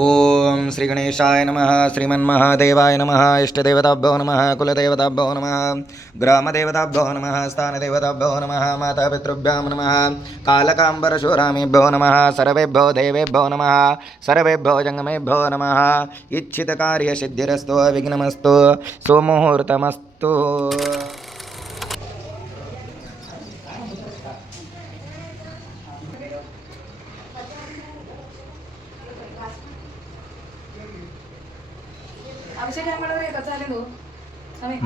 ಓಂ ಶ್ರೀ ಗಣೇಶಾಯ ನಮಃ ಶ್ರೀಮನ್ಮಹಾದೇವಾಯ ನಮಃ ಇಷ್ಟದೇವತಾಭ್ಯೋ ನಮಃ ಕುಲದೇವತಾಭ್ಯೋ ನಮಃ ಗ್ರಾಮದೇವತಾಭ್ಯೋ ನಮಃ ಸ್ಥಾನದೇವತಾಭ್ಯೋ ನಮಃ ಮಾತಾಪಿತೃಭ್ಯಾಂ ನಮಃ ಕಾಲಕಾಂಬರಶೂರಾಮೇಭ್ಯೋ ನಮಃ ಸರ್ವೇಭ್ಯೋ ದೇವೇಭ್ಯೋ ನಮಃ ಸರ್ವೇಭ್ಯೋ ಜಂಗಮೇಭ್ಯೋ ನಮಃ ಇಚ್ಛಿತಕಾರ್ಯಸಿದ್ಧಿರಸ್ತು ವಿಘ್ನಮಸ್ತು ಸುಮುಹೂರ್ತಮಸ್ತು. अभिषेक ಮಾಡಿದ್ರೆ ಕಚಾಲೆದು ಸಮಯ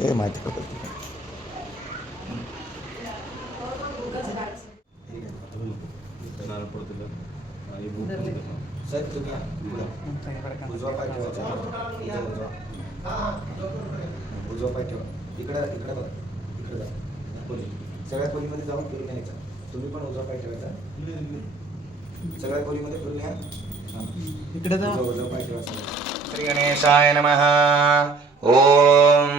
ಏ ಮಾಹಿತಿ ಕೊಡ್ತೀನಿ. सर तुम्ही उजवा पाय ठेवायचा उजवा पाय ठेवा इकडे इकडे बघा इकडे जा खोली सगळ्या खोलीमध्ये जाऊन फिरून यायचा तुम्ही पण उजवा पाय ठेवायचा सगळ्या खोलीमध्ये फिरून या इकडे जा उजवा पाय ठेवायचा. श्री गणेशाय नमः. ओम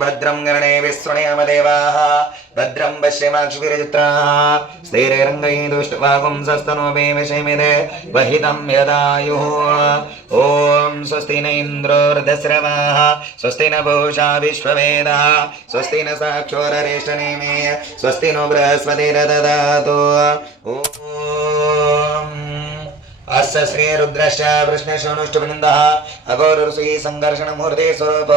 भद्रं गणे विश्वणेमदेवाः भद्रं पश्येमाक्षुभिर्जत्राः स्थिरैरङ्गैः दुष्टवागुंसस्तनोऽपि विषेमिदे वहितं यदायुः. ॐ स्वस्ति न इन्द्रोर्दस्रवाः स्वस्ति न पूषा विश्ववेदः स्वस्ति न साक्षोररेष्टनेमि स्वस्ति नो बृहस्पतिर्दधातु. ॐ अस्य श्री रुद्रस्य वृष्णशनुष्टविनन्दः अघोरुषि संघर्षण मूर्ति स्वरूप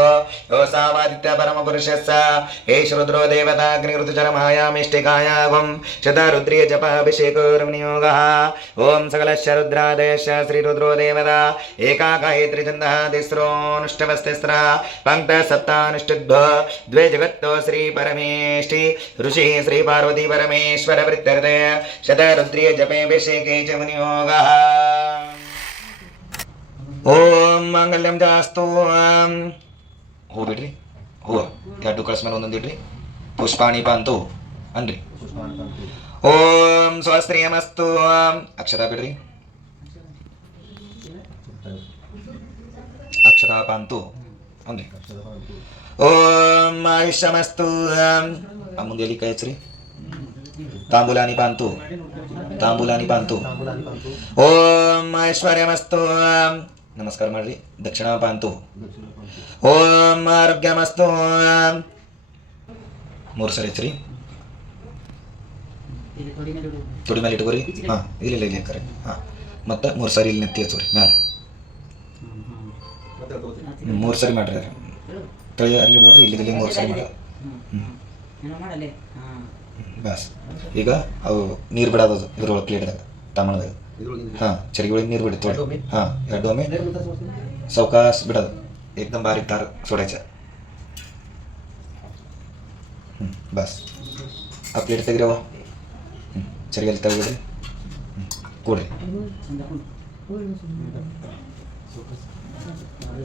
योसावादित्य परम पुरुषस्य एष रुद्रो देवता अग्निऋतुचरमायामिष्टिकायावं शतरुद्रीय जपाभिषेकोर्विनियोगः. ओम सकलस्य रुद्रादयस्य श्री रुद्रो देवता एका गायत्री छन्दः तिस्रोऽनुष्टवस्तिस्रः पङ्क्तः सप्तानुष्टुभ्यो द्वे जगत्तो श्री परमेष्टि ऋषिः श्री पार्वती परमेश्वर वृत्तर्थे शतरुद्रीय जपेभिषेके च विनियोगः. ಓಂ ಮಾಂಗಲ್ಯಂ ಜಾಸ್ತು ಹೂ ಬಿಡ್ರಿ ಹೂವು ಎರಡು ಕಳ್ಸ ಮೇಲೆ ಒಂದೊಂದು ಇಡ್ರಿ ಪುಷ್ಪಾಣಿ ಪಾಂತು ಅನ್ರಿ. ಓಂ ಸ್ವಸ್ತ್ರೀಯಮಸ್ತು ಅಕ್ಷರ ಬಿಡ್ರಿ ಅಕ್ಷರ ಪಾಂತು ಅನ್ರಿ. ಓಂ ಆಯುಷ್ಯಮಸ್ತು ಮುಂದೆ ಎಲ್ಲಿ ಕೈ ಹಚ್ಚ್ರಿ ತಾಂಬೂಲಾನಿ ಪಾಂತು ತಾಂಬೂಲಾನಿ ಪಾಂತು. ಓಂ ಐಶ್ವರ್ಯಮಸ್ತು ನಮಸ್ಕಾರ ಮಾಡ್ರಿ ದಕ್ಷಿಣ ಪಾಂತು. ಓಂ ಆರೋಗ್ಯಮಸ್ತು ಮೂರು ಸರಿ ಹಚ್ಚ್ರಿ ತೊಡಿ ಮೇಲೆ ಇಟ್ಕೋರಿ ಹಾಂ ಇಲ್ಲ ಇಲ್ಲ ಕರೆ ಹಾಂ ಮತ್ತು ಮೂರು ಸಾರಿ ಇಲ್ಲಿ ನೆತ್ತಿ ಹಚ್ಚೋರಿ ಮ್ಯಾಲೆ ಮೂರು ಸರಿ ಮಾಡ್ರಿ ತಳಿ ಅಲ್ಲಿ ನೋಡ್ರಿ ಇಲ್ಲಿ ಮೂರು ಸರಿ ಮಾಡಿ ಬಸ್. ಈಗ ಅವು ನೀರು ಬಿಡೋದು ಇದ್ರೊಳಗೆ ಪ್ಲೇಟ್ದಾಗ ತಾಮಣದಾಗ ಹಾಂ ಚರಿಗೆ ಒಳಗೆ ನೀರು ಬಿಡಿ ತೊಳಿ ಹಾಂ ಎರಡು ಒಮ್ಮೆ ಸೌಕಾಸ್ ಬಿಡೋದು ಏಕದಮ್ ಬಾರಿಕ್ ತಾರ ಸೋಡಾಯ್ಚ ಬಸ್. ಆ ಪ್ಲೇಟ್ ತೆಗಿರವ ಚರಿಗೆಲ್ಲಿ ತೆಗಿದ್ರಿ ಕೂಡ್ರಿ.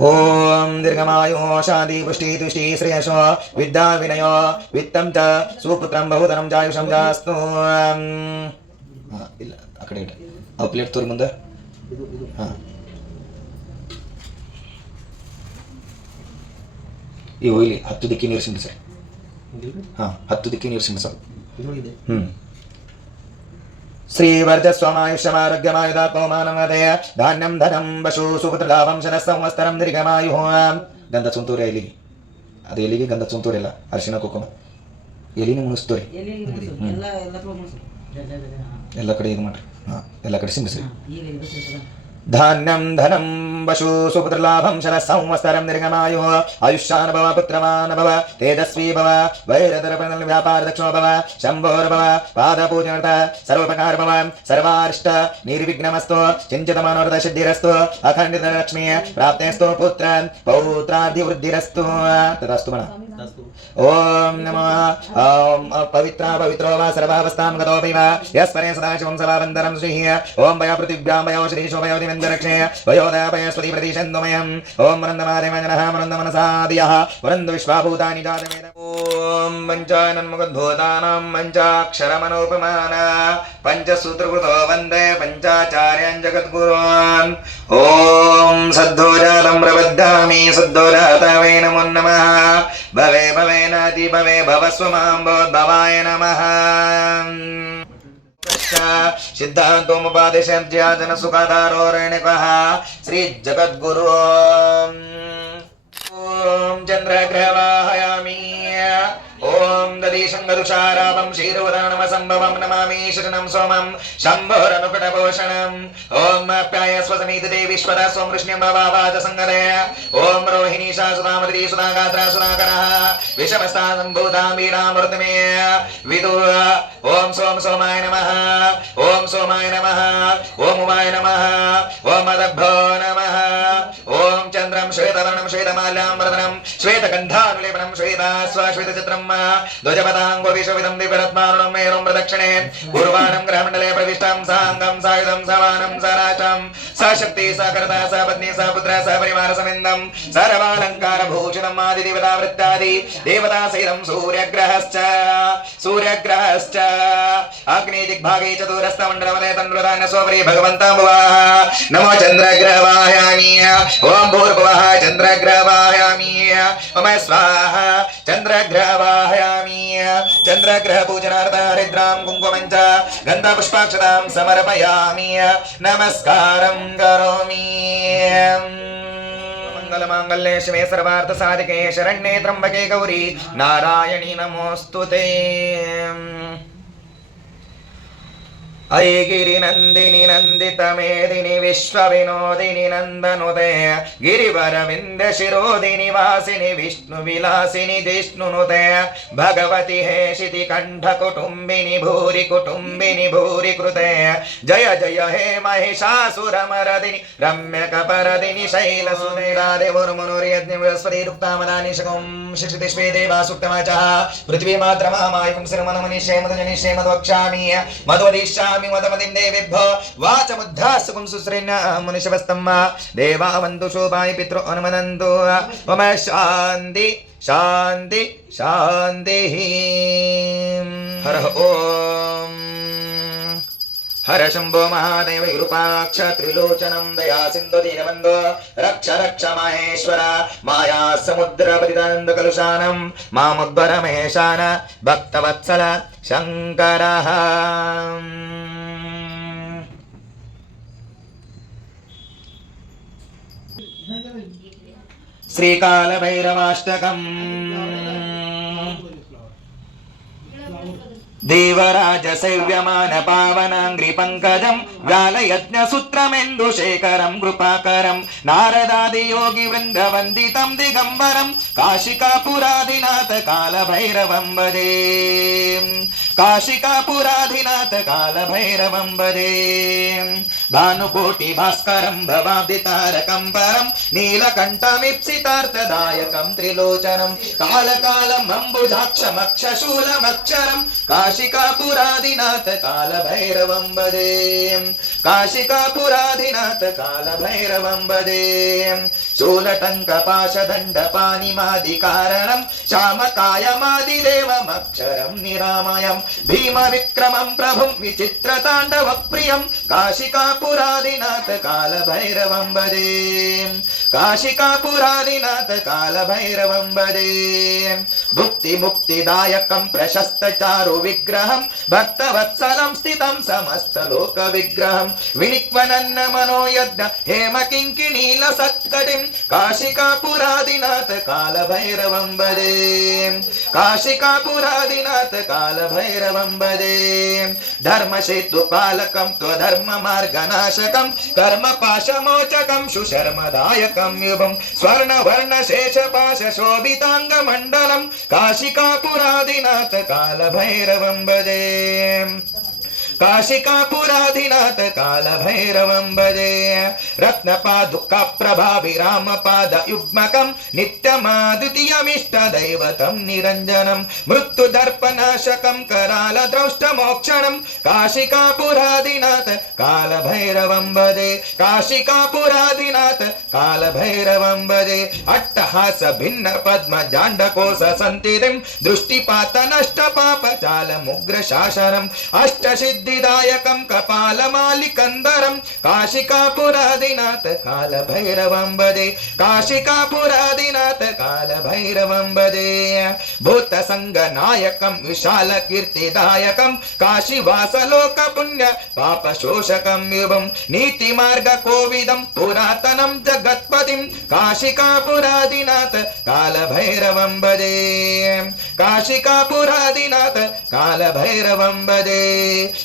ಓಂ ದೀರ್ಘಮಾಯು ಶಾಂತಿ ಪುಷ್ಟಿ ತುಷ್ಟಿ ಶ್ರೇಯಶೋ ವಿದ್ಯಾ ವಿನಯೋ ವಿತ್ತಂ ಚ ಸುಪುತ್ರಂ ಬಹುಧನಂ ಜಾಯುಷಂ ಜಾಸ್ತು. ಇಲ್ಲ ಆ ಕಡೆ ಇಡ್ರಿ ಆ ಪ್ಲೇಟ್ ತೋರಿ ಮುಂದೆ ಹಾಂ ಇವು ಇಲ್ಲಿ 10 ದಿಕ್ಕಿ ನೀರು ಸಿಂಡಿಸ್ರಿ ಹಾಂ 10 ದಿಕ್ಕಿ ನೀರು ಸಿಂಡಿಸೋದು. ಶ್ರೀವರ್ಧಸ್ವಮಾಯುಷ್ಯಮಾರೋಗ್ಯಮಾಯುಧಾತ್ಮಮಾನಮದಯ ಧಾನ್ಯಂ ಧನಂ ವಶು ಸುಪುತ್ರಲಾಭಂ ಶನಃ ಸಂವತ್ಸರಂ ದೀರ್ಘಮಾಯುಃ. ಗಂಧ ಚುಂತೂರಿ ಎಲಿಗೆ ಅದು ಎಲಿಗೆ ಗಂಧ ಚುಂತೂರಿ ಇಲ್ಲ ಅರಿಶಿನ ಕುಂಕುಮ ಎಲಿನ ಮುಣಿಸ್ತೋರಿ ಎಲ್ಲ ಕಡೆ ಇದು ಮಾಡ್ರಿ ಹಾಂ ಎಲ್ಲ ಕಡೆ ಸಿಂಗಿಸ್ರಿ धान्यं धनं वशु सुपुत्रलाभं शरसंवत्सरं निर्गमायुः आयुष्यान् भव पुत्रवान् भव तेजस्वी भव वैरतरपणल व्यापार दक्षो भव शम्भोर्भव पादपूजनार्थ सर्वोपकार भव सर्वारिष्ट निर्विघ्नमस्तु चिन्तितमनोरथ सिद्धिरस्तु अखण्डितलक्ष्मी प्राप्तेस्तु पुत्र पौत्रादिवृद्धिरस्तु तथास्तु मना ओम नमः पवित्रो वा सर्वावस्थां गतोऽपि वा यस्परे सदाशिवं सदावन्दरं श्रीः ओम वयो पृथिव्यां वयो श्रीशो वयो दिवेन्द्ररक्षे वयोदयापयस्वति प्रतिशन्दमयम् ओम वरन्दमादेवनः वरन्दमनसादियः वरन्द विश्वाभूतानि जातवेद ओम पञ्चानन्मुखद्भूतानां पञ्चाक्षरमनोपमान पञ्चसूत्रकृतो वन्दे पञ्चाचार्यान् जगद्गुरून् ओम सद्धोजातं प्रबध्नामि सद्धोजातवे नमो नमः भवे भवे नाति भवे भवस्व मां भवाय नमः सिद्धान्तोमुपादिशन्त्याजन सुखाधारो रेणुकः श्री जगद्गुरु ओम चन्द्रग्रहवाहयामि ओम दधीशङ्गदुषारापं क्षीरोदानमसम्भवं नमामि शरणं सोमं शम्भोरनुकटभूषणम् ओम आप्यायस्व समेत देवीश्वरः स्वं वृष्ण्यं भवावाच सङ्गदय ओम रोहिणीशा सुधामृती सुधागात्रा सुधाकरः विषमस्ता सम्भूतां वीणामृतमे विदु ओम सोम सोमाय नमः ओम सोमाय नमः ओम उमाय नमः ओम अदभ्यो नमः ओम चन्द्रं श्वेतवर्णं श्वेतमाल्याम्बरधरं श्वेतगन्धानुलेपनं श्वेताश्वश्वेतचित्रं ध्वजपदाङ्गो विश्वविदं दिव्यरत्नारुणं मेरुं प्रदक्षिणे पूर्वाणं ग्रहमण्डले प्रविष्टं साङ्गं सायुधं सवानं सराशं सशक्ति सकर्ता सपत्नी सपुत्र सपरिवार समिन्दं सर्वालङ्कारभूषणम् आदिदेवतावृत्तादि देवतासहितं सूर्यग्रहश्च अग्निदिग्भागे चतुरस्तमण्डलमले तन्वदान स्वपरि भगवन्तं भुवः नमो चन्द्रग्रहवाहयामि ओम भूर्भुवः चन्द्रग्रहवाहयामि ओम स्वाहा चन्द्रग्रहवाहयामि चन्द्रग्रह पूजनार्थ हरिद्रां कुङ्कुमं च गन्धपुष्पाक्षतां समर्पयामि नमस्कारं करोमि मंगलमांगल्ये शिवे सर्वार्थ साधिके शरण्ये त्र्यंबके गौरी नारायणी नमोस्तुते अयि गिरिनन्दिनि नन्दितमेदिनि विश्वविनोदिनि नन्दनुते गिरिवरविन्दशिरोदिनि वासिनि विष्णुविलासिनि जिष्णुनुते भगवति हेशिति कण्ठकुटुम्बिनि भूरि कृते जय जय हे महिषासुरमरदिनि रम्यकपरदिनि शैलसुते रादेवुर्मुनुर्यज्ञवस्पतिरुक्तामदानिशकं शिक्षितिष्वे देवा सुक्तमाचः पृथ्वी मात्रमामायुं श्रीमनमनिश्चय मदजनिश्चय मद्वक्ष्यामि मद्वदिष्यामि मदमदिं देवेभ्यो वाचमुद्धासुकं सुश्रेण मुनिशवस्तम् देवा वन्तु शोभाय पितरो अनुमदन्तु ओम शान्ति शान्ति शान्तिः हर ओम हर शंभो महादेव विरूपाक्ष त्रिलोचनं दया सिन्धु दीनबन्धो रक्ष रक्ष माहेश्वर माया समुद्र परिदानन्द कलुषानं मामुद्भर महेशान भक्तवत्सल शङ्करः श्रीकालभैरवाष्टकम् देवराज सेव्यमान पावनांग्रि पंकजं व्यालयज्ञसूत्रमेन्दुशेखरं कृपाकरं नारदादि योगी वृंद वंदितं दिगंबरं काशिकापुराधिनाथ कालभैरवं भजे काशिकापुराधिनाथ कालभैरवं भजे भानुकोटि भास्करं भवाब्धितारकं परं नीलकण्ठमीप्सितार्थदायकं त्रिलोचनं कालकालम् अम्बुजाक्षमक्षशूलमक्षरं काशिकापुराधिनाथ कालभैरवं भजे काशिकापुराधिनाथ कालभैरवं भजे शूलटङ्कपाशदण्डपाणिमादिकारणं श्यामकायमादिदेवमक्षरं निरामयं भीमविक्रमं प्रभुं विचित्रताण्डवप्रियं काशिकापुराधिनाथ कालभैरवं भजे काशिकापुराधिनाथ कालभैरवं भजे भुक्ति मुक्तिदायकं प्रशस्त चारु विग्रहं भक्तवत्सलं स्थितं समस्त लोक विग्रहं विनिक्वनन्न मनोयज्ञ हेम किंकिणील सत्कटिं काशिकापुरादिनाथ काल भैरवं भजे काशिकापुरादिनाथ काल भैरवं भजे धर्मसेतुपालकं त्वधर्म मार्गनाशकं कर्म पाशमोचकं सुशर्मदायकं युगं स्वर्ण शेषपाश शोभितांगमण्डलं काशिकापुरादिनाथ काल भैरवं भजे काशिकापुराधिनाथ काल भैरवं भजे रत्नपादुका प्रभावि रामपाद युग्मकं नित्यमाद्वितीयमिष्ट दैवतं निरञ्जनं मृत्युदर्पनाशकं कराल द्रौष्टमोक्षणं काशिकापुराधिनाथ काल भैरवं भजे काशिकापुराधिनाथ काल भैरवं भजे अट्टहास भिन्न पद्म जाण्डकोश संतिरिं दृष्टिपात नष्ट पाप चाल मुग्र शासनम् अष्टसिद्धिदायकं कपालमालिकन्दरं काशिकापुरादिनाथ काल भैरवं भजे काशिकापुरादिनाथ काल भैरवं भजे भूतसंगनायकं विशाल कीर्तिदायकं काशीवासलोक पुण्य पापशोषकं युवं नीतिमार्ग कोविदं पुरातनं जगत्पतिं काशिकापुरादिनाथ काल भैरवं भजे काशिकापुरादिनाथ काल भैरवं भजे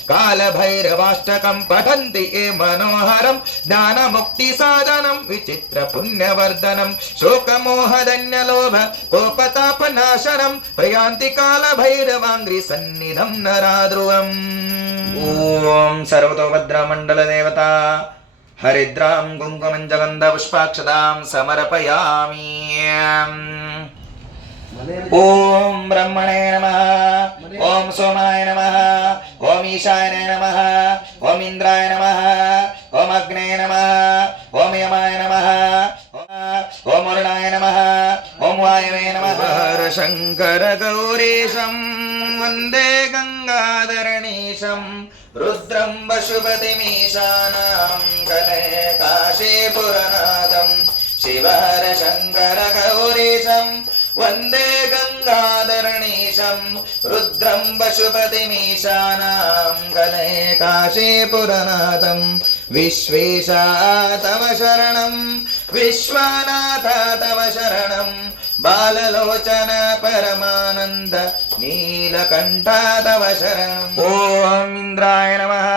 काल भैरवाष्टकं पठन्ति ये मनोहरं ज्ञान मुक्ति साधनं विचित्र पुण्यवर्धनं शोकमोहदन्यलोभ कोपतापनाशनं प्रयान्ति काल भैरवाङ्घ्रि सन्निधं नराध्रुवम् ॐ सर्वतोभद्रमण्डल देवता हरिद्रां कुङ्कुमञ्जगन्ध पुष्पाक्षतां समर्पयामि ओम ब्रह्मणे नमः ओम सोमाय नमः ओम ईशाय नमः ओम इंद्राय नमः ओम अग्ने नमः ओम यमाय नमः ओम वरुणाय नमः ओम वायवे नमः शंकर गौरीशं वन्दे गंगाधरणीशं रुद्रं वशुपतिमीशानां कले काशीपुरनाथं शिवहर शंकर गौरीशं वन्दे गंगाधरणीशं रुद्रं वशुपतिमीशानां कले काशीपुरनाथं विश्वेशा तव शरणं विश्वनाथ तव शरणं बाललोचन परमानंद नीलकंठ तव शरणम् ओम इंद्राय नमः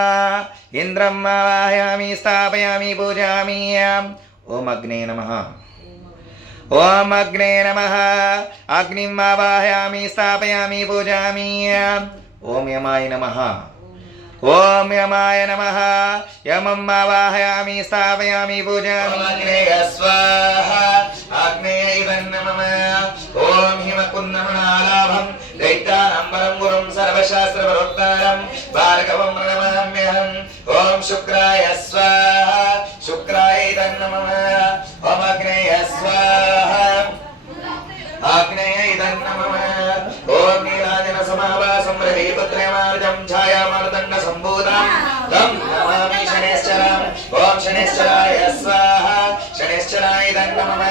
इंद्रं आवाहयामि स्थापयामि पूजयामि ओम अग्ने नमः ओम अग्ने नमः अग्निम् आवाहयामि स्थापयामि पूजयामि ओम यमाय नमः ओम यमाय नमः यमम् आवाहयामि स्थापयामि पूजयामि अग्ने स्वाहा अग्ने नमः ओम हिमकुन्दमनालाभं दैत्यानां गुरुं सर्वशास्त्रपरोक्तारं भार्गवं प्रणमाम्यहम् ओम शुक्राय स्वाहा शुक्राय नमः ओम अग्ने स्वाहा आग्नेय नमः ओम नीलांजन समाभासं रविपुत्रमार्जं छायामार्दण्ड सम्भूतं तं नमामि शनैश्चरम् ओम शनैश्चराय स्वाहा शनैश्चराय नमः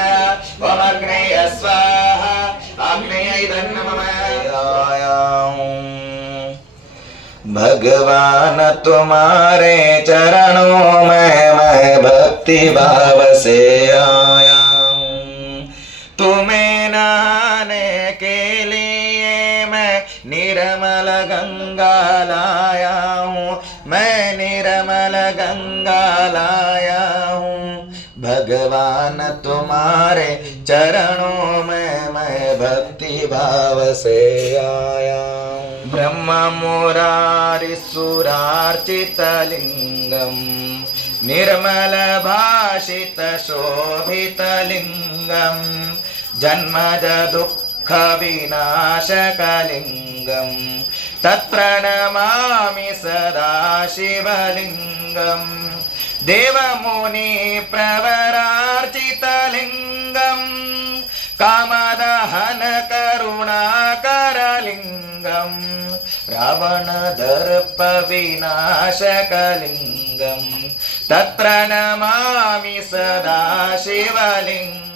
ओम अग्नेय स्वाहा आग्नेय नमः भगवान तुम्हारे चरणों में मैं भक्ति भाव से आया तुम्हें नहाने के लिए मैं निर्मल गंगा लाया हूँ मैं निर्मल गंगा लाया हूँ भगवान तुम्हारे चरणों में मैं भक्ति भाव से आया हूँ ब्रह्म मुरारी सुरार्चित लिंगम निर्मल भाषित शोभित लिंगम जन्मज दुःख विनाशकलिंगं तत्प्रणमामि सदा शिवलिंगं देवमुनि प्रवरार्चितलिंगं कामदहन करुणाकरलिंगं रावणदर्प विनाशकलिंगं तत्प्रणमामि सदा शिवलिंगं